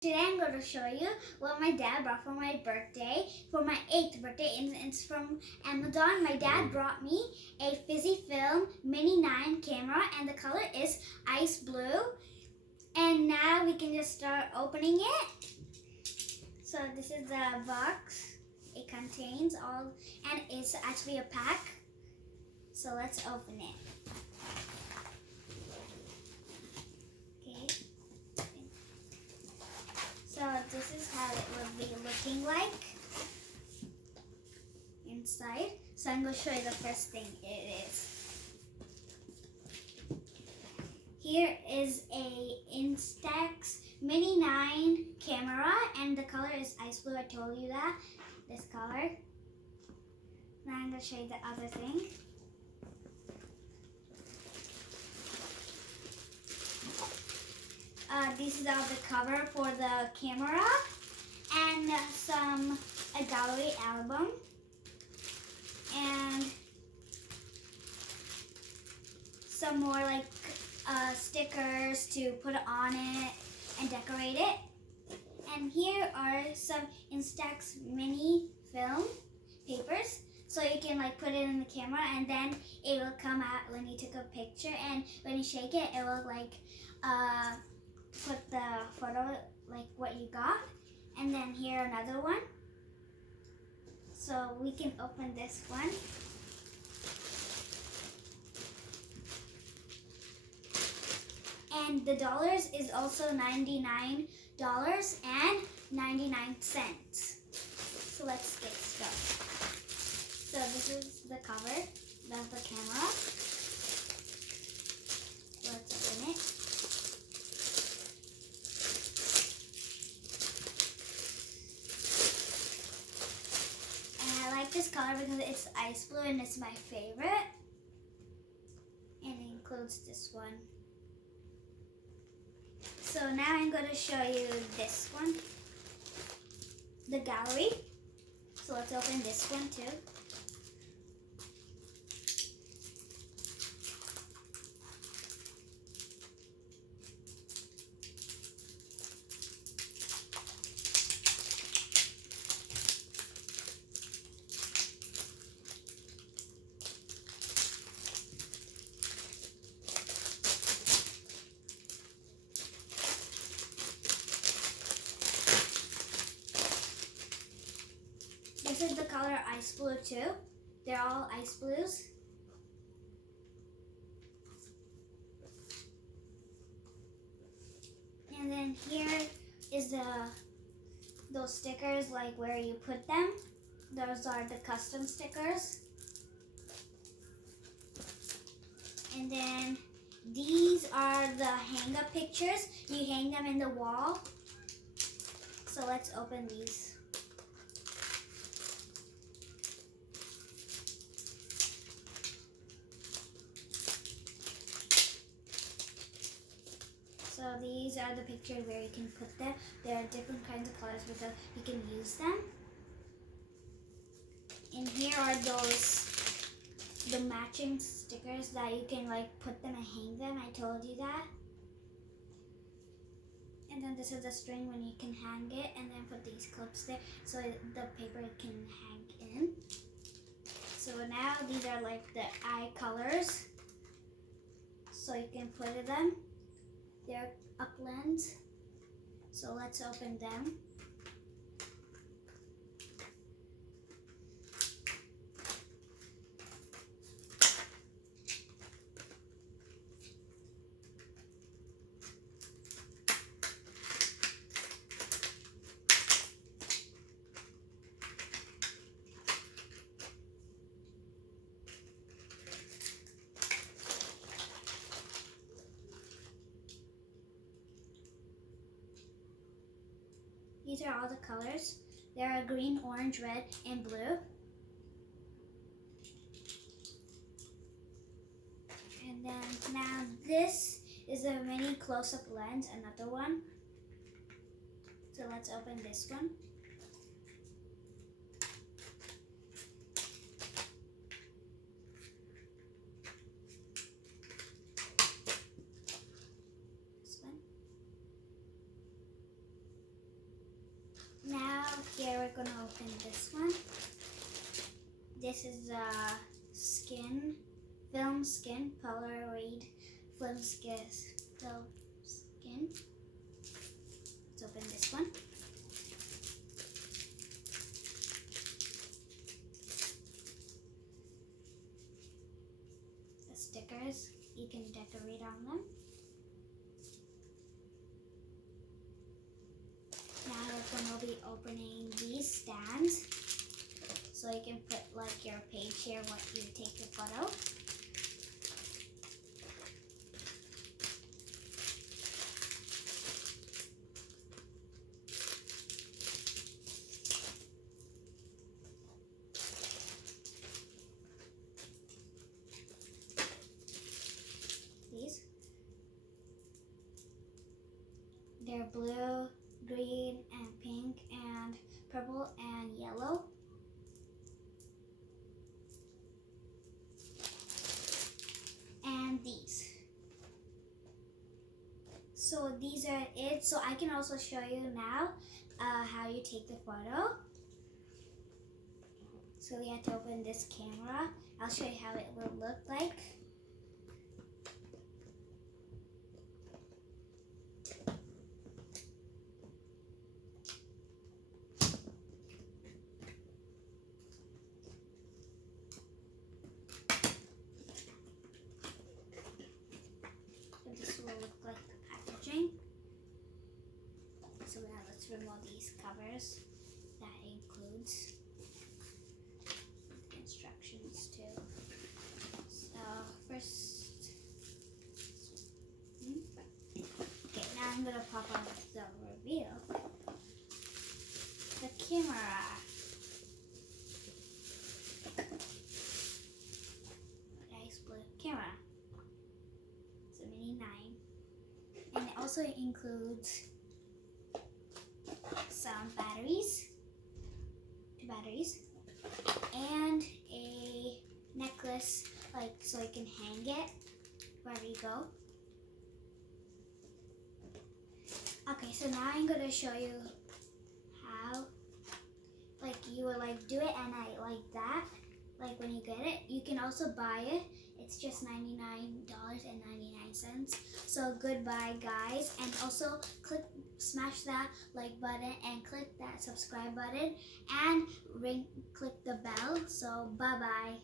Today I'm going to show you what my dad brought for my birthday, for my 8th birthday, and it's from Amazon. My dad brought me a Fujifilm Mini 9 camera, and the color is ice blue. And now we can just start opening it. So this is the box. It contains all, and it's actually a pack. So let's open it. So this is how it will be looking like inside. So I'm going to show you the first thing it is. Here is a Instax Mini 9 camera, and the color is ice blue. I told you that, this color. Now I'm going to show you the other thing. This is all the cover for the camera, and a gallery album, and some more like stickers to put on it and decorate it. And here are some Instax mini film papers, so you can like put it in the camera, and then it will come out when you took a picture, and when you shake it, it will like put the photo like what you got. And then here another one, so we can open this one. And the dollars is also $99.99. So let's get started. So this is the cover of the camera. Let's open it. This color because it's ice blue and it's my favorite, and it includes this one. So now I'm going to show you this one, the gallery. So let's open this one too. This is the color ice blue too. They're all ice blues. And then here is those stickers, like where you put them. Those are the custom stickers. And then these are the hang-up pictures. You hang them in the wall. So let's open these. So these are the pictures where you can put them. There are different kinds of colors with them. You can use them. And here are the matching stickers that you can like put them and hang them. I told you that. And then this is the string when you can hang it, and then put these clips there so the paper can hang in. So now these are like the eye colors. So you can put them. They're uplands. So let's open them. These are all the colors. There are green, orange, red, and blue. And then now this is a mini close-up lens, another one. So let's open this one. here we're gonna open this one. This is film skin Polaroid film skin. Let's open this one. The stickers, you can decorate on them. Now we're going to be opening these stands, so you can put like your page here what you take your photo. These, they're blue, green, and pink, and purple, and yellow. And these. So these are it. So I can also show you now how you take the photo. So we have to open this camera. I'll show you how it will look like. This will look like the packaging. So now let's remove these covers. That includes instructions too. So first, okay, now I'm gonna pop out the reveal. The camera. Nice blue camera. It's a mini 9. And it also includes some batteries, 2 batteries, and a necklace, like so you can hang it wherever you go. Okay, so now I'm gonna show you how, like you would like do it, and I like that. Like when you get it, you can also buy it. It's just $99.99. So goodbye, guys, and also smash that like button and click that subscribe button and click the bell. So bye bye.